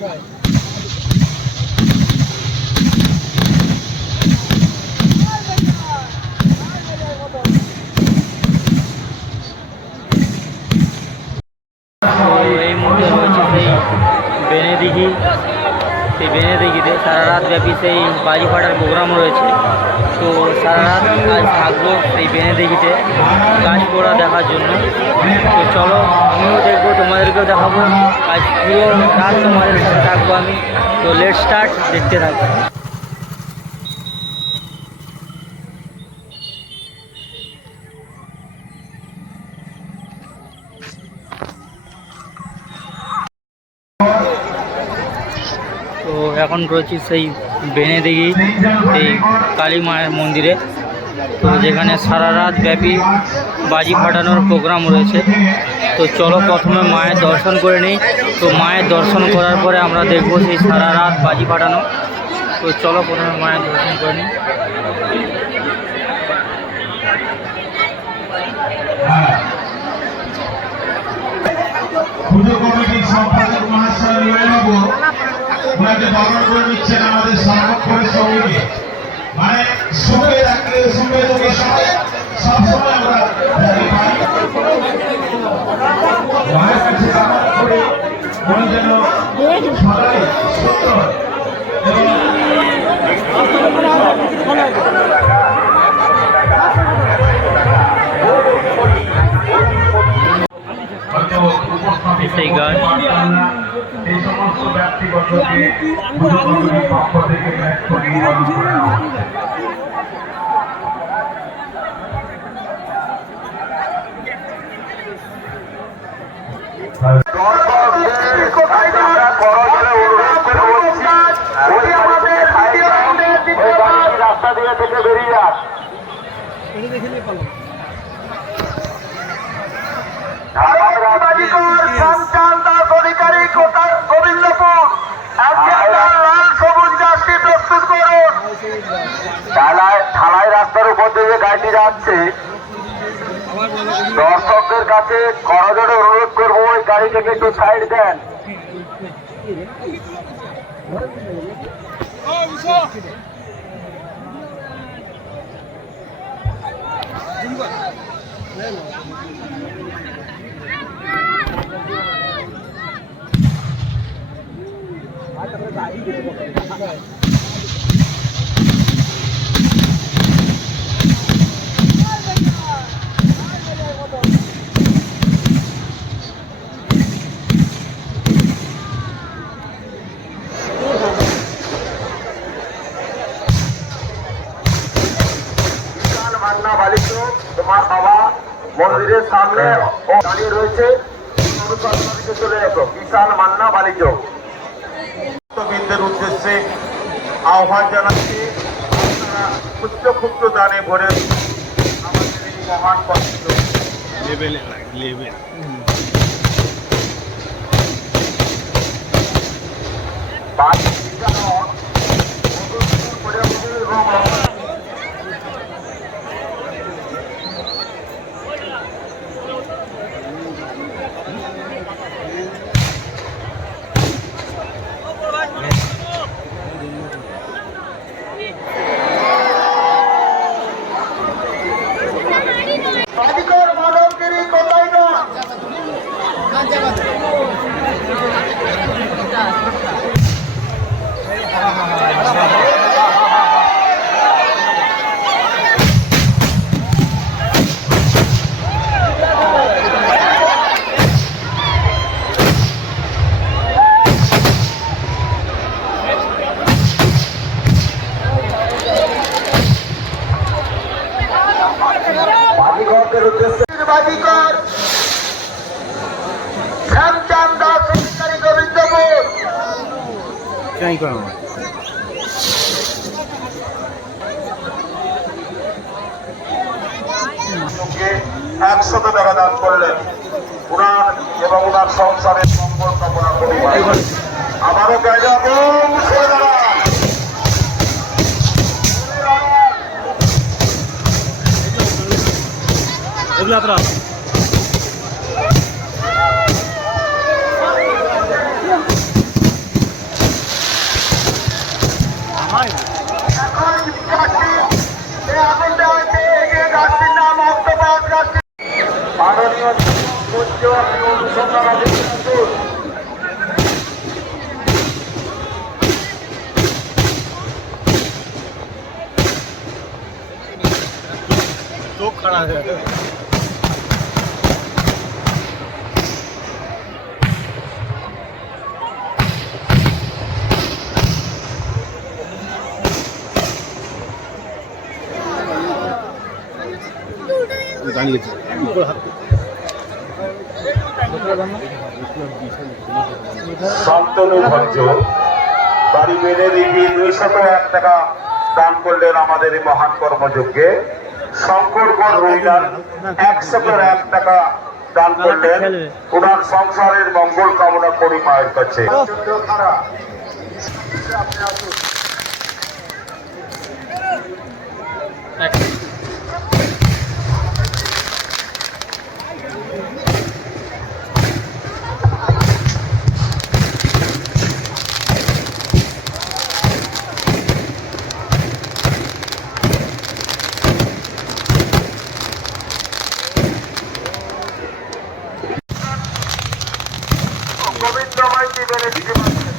এই মুহূর্তে রয়েছে সেই বেনেদিঘি, সেই বেনেদিঘিতে সারা রাত ব্যাপী সেই বাজি ফাটার প্রোগ্রাম রয়েছে। তো সারা রাত আজ থাকবো সেই বেনেদিঘিতে গাছ পোড়া দেখার জন্য। তো চলো আমিও দেখবো, তোমাদেরকেও দেখাবো। আজ পুরো রাত তোমাদের সাথে থাকবো আমি। তো লেট স্টার্ট, দেখতে থাকবো। তো এখন রয়েছি সেই বেনেদিঘি এই কালী মায়ের মন্দিরে, তো যেখানে সারা রাত ব্যাপী বাজি ফাটানোর প্রোগ্রাম রয়েছে। তো চলো প্রথমে মায়ের দর্শন করে নিই। তো মায়ের দর্শন করার পরে আমরা দেখবো সেই সারা রাত বাজি ফাটানো। তো চলো প্রথমে মায়ের দর্শন করে নিই। পুজো কমিটির সম্পাদক মহাশয় ওনাকে বর্ণনা করে দিচ্ছেন আমাদের সংরক্ষণের সঙ্গে, মানে সুখে রাখলে সুখে দুঃখে সবসময় আমরা মায়ের কাছে কামনা করি উনি যেন সবাই সুস্থ এবং সেই গাছ এই সমস্ত ব্যক্তিগতকে পুজো কমিটির পক্ষ থেকে রাস্তা দিয়ে থেকে বেরিয়ে আস। ঢালাই রাস্তার উপর দিয়ে গাড়িটি যাচ্ছে, দর্শকদের কাছে করজোড়ে অনুরোধ করবো ওই গাড়ি থেকে একটু সাইড দেন। মান্না বালিচক তোমার বাবা মন্দিরের সামনে দাঁড়িয়ে রয়েছে, চলে এসো। বিশাল মান্না বালিচক ভক্তবৃন্দের উদ্দেশ্যে আহ্বান জানাচ্ছি, উচ্চ ক্ষুদ্র দানে ভরে আমাদের এই মহান কষ্ট লেভেলে লেভেল বাজিকর শ্যামচাঁদ দাস অধিকারী গোবিন্দপুর $100 দান করলেন। উনার এবং উনার সংসারের মঙ্গল কামনা করি। আবারও গাইজা দাঁড়িয়েছে উপর হাত শান্তনু ভঞ্জ বাড়ি বেঁধে দিবি 201 টাকা দান করলেন আমাদের এই মহান কর্মযজ্ঞে। শঙ্করগড় রুইনার 101 টাকা দান করলেন। ওনার সংসারের মঙ্গল কামনা করি মায়ের কাছে। গোবিন্দ মাইতি বেড়ে দিতে পারছেন।